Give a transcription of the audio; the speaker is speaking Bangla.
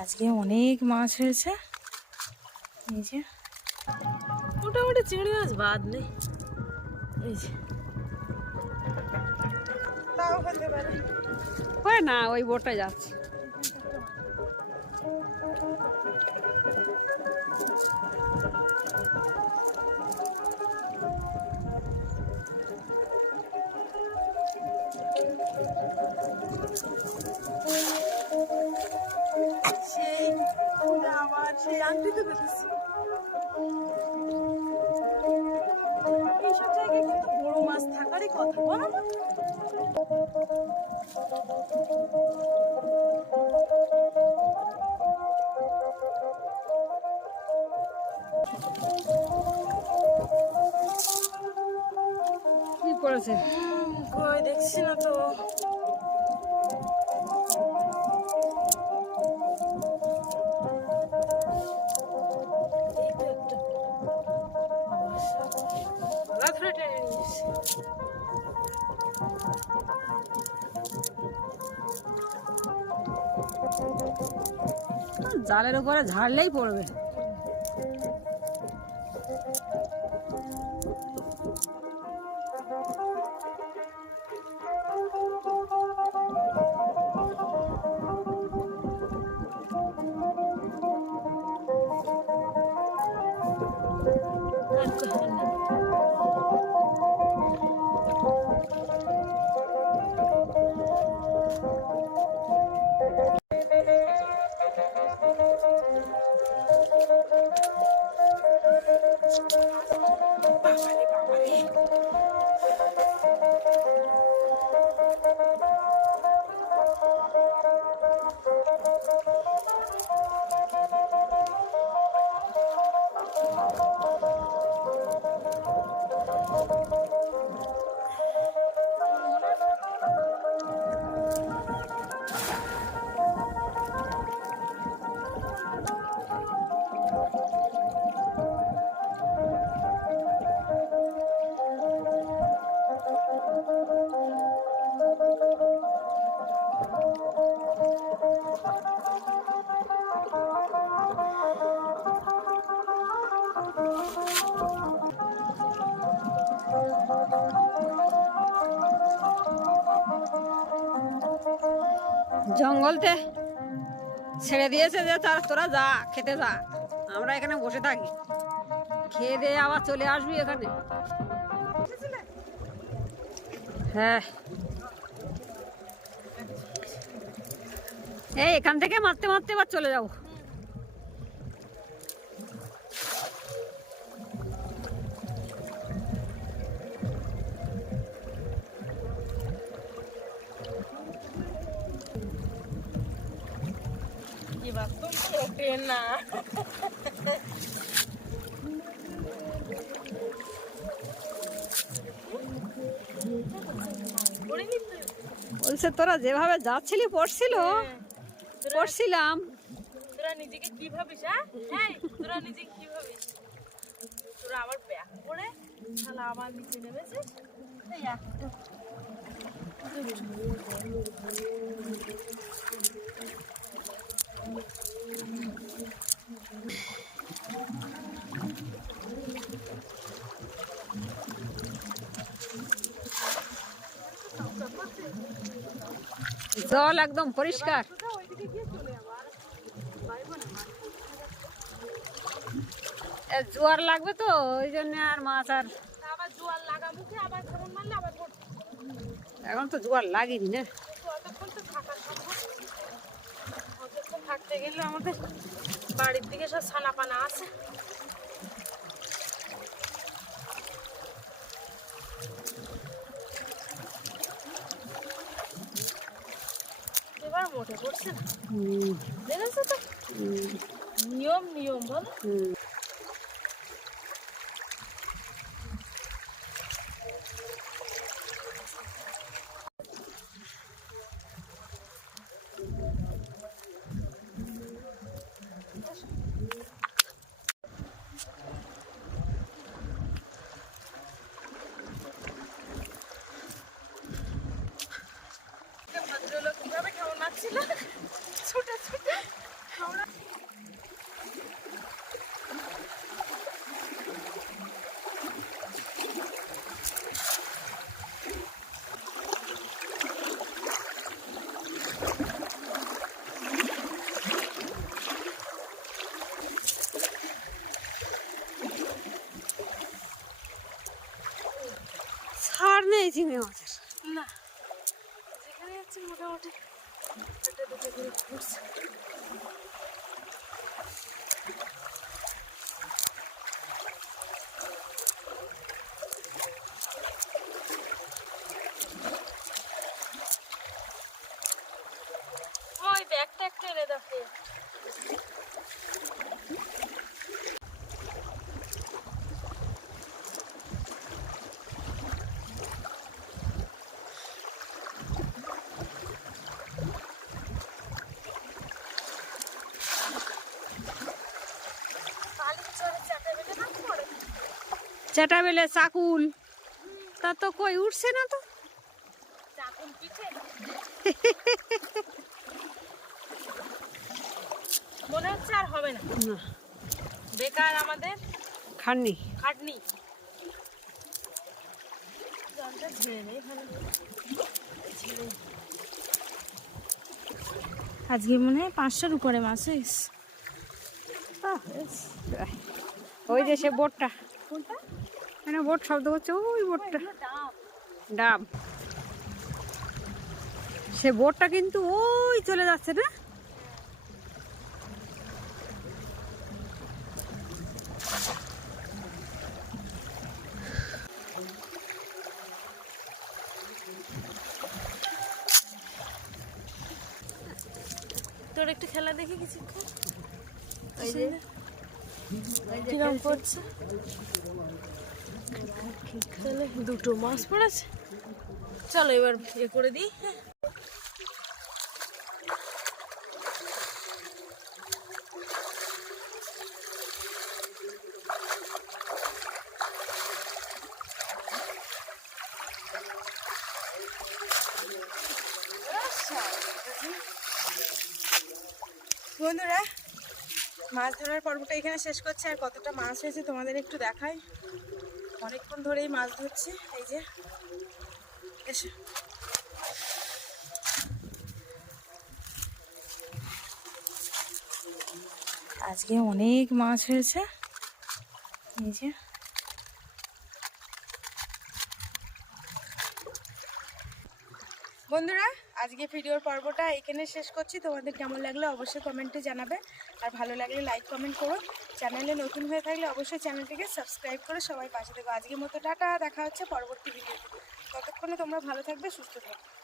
আজকে অনেক মাছ হয়েছে। এই যে মোটামুটি চিংড়ি মাছ বাদ নেই। এই যে। হয় না ওই বোটটা যাচ্ছে। আমার সেই আংটিতে দেখেছি এইসব জায়গায় কিন্তু বড় মাছ থাকারই কথা বলো কি কই, দেখছি না তো। জালের উপরে ঝাড়লেই পড়বে। আর কই জঙ্গলতে ছেড়ে দিয়েছে যে তার তোরা যা, খেতে যা। আমরা এখানে বসে থাকি। খেয়ে দিয়ে আবার চলে আসবি এখানে। হ্যাঁ। এই এখান থেকে মারতে মারতে আবার চলে যাব। এবার তো মোটে না বলছে তোরা যেভাবে যাচ্ছিলি পড়ছিল? পড়ছিলাম। তোরা নিজেকে কি ভাবিস হ্যাঁ? হ্যাঁ তোরা নিজেকে কি ভাবিস? তোরা আবার ব্যাক করে শালা আবার নিচে নেমেছিস? এই একটা জল একদম পরিষ্কার। জোয়ার লাগবে তো, ওই জন্য আর মাছ আর এখন তো জোয়ার লাগেনি না। থাকতে গেলে আমাদের বাড়ির দিকে সব ছানা পানা আছে এবার মোটে করছে না। নিয়ম নিয়ম বল। চিংড়ি মাছের না যেখানে যাচ্ছে মোটামুটি একটা দুটো করে ঘুরছে ওই ব্যাগটা একটু এনে দেখে কালি চড়ে চাটা বেটে না পড়ে চেটা বেলে চাকুল তা তো কই উঠছে না তো? মনে হচ্ছে আর হবে না। বেকার আমাদের? খাননি খাটনি। জলটা ঝেড়ে নেই ভালো ঝেড়ে নি। আজকে মনে হয় পাঁচশোর উপরে মাছ হয়েছে। ওই যে সে বোটটা। কোনটা? এখানে বোট শব্দ করছে ওই বোটটা ডাব। ডাব। সে বোটটা কিন্তু ওই চলে যাচ্ছে না? তোর একটু খেলা দেখে কিছুক্ষণ। ওই কিরম করছে? তাহলে দুটো মাছ পড়েছে চলো এবার এ করে দিই হ্যাঁ। বন্ধুরা, মাছ ধরার পর্বটা এখানে শেষ করছে, আর কতটা মাছ হয়েছে তোমাদের একটু দেখাই অনেকক্ষণ ধরেই মাছ ধরছি। এই যে এসো। আজকে অনেক মাছ হয়েছে। এই যে। বন্ধুরা আজকে ভিডিওর পর্বটা এখানে শেষ করছি। তোমাদের কেমন লাগলে অবশ্যই কমেন্টে জানাবে। আর ভালো লাগলে লাইক কমেন্ট করো। চ্যানেলে নতুন হয়ে থাকলে অবশ্যই চ্যানেলটিকে সাবস্ক্রাইব করে সবাই পাশে থেকো। আজকের মতো টাটা, দেখা হচ্ছে পরবর্তী ভিডিওতে ততক্ষণে তোমরা ভালো থাকবে, সুস্থ থাকবে।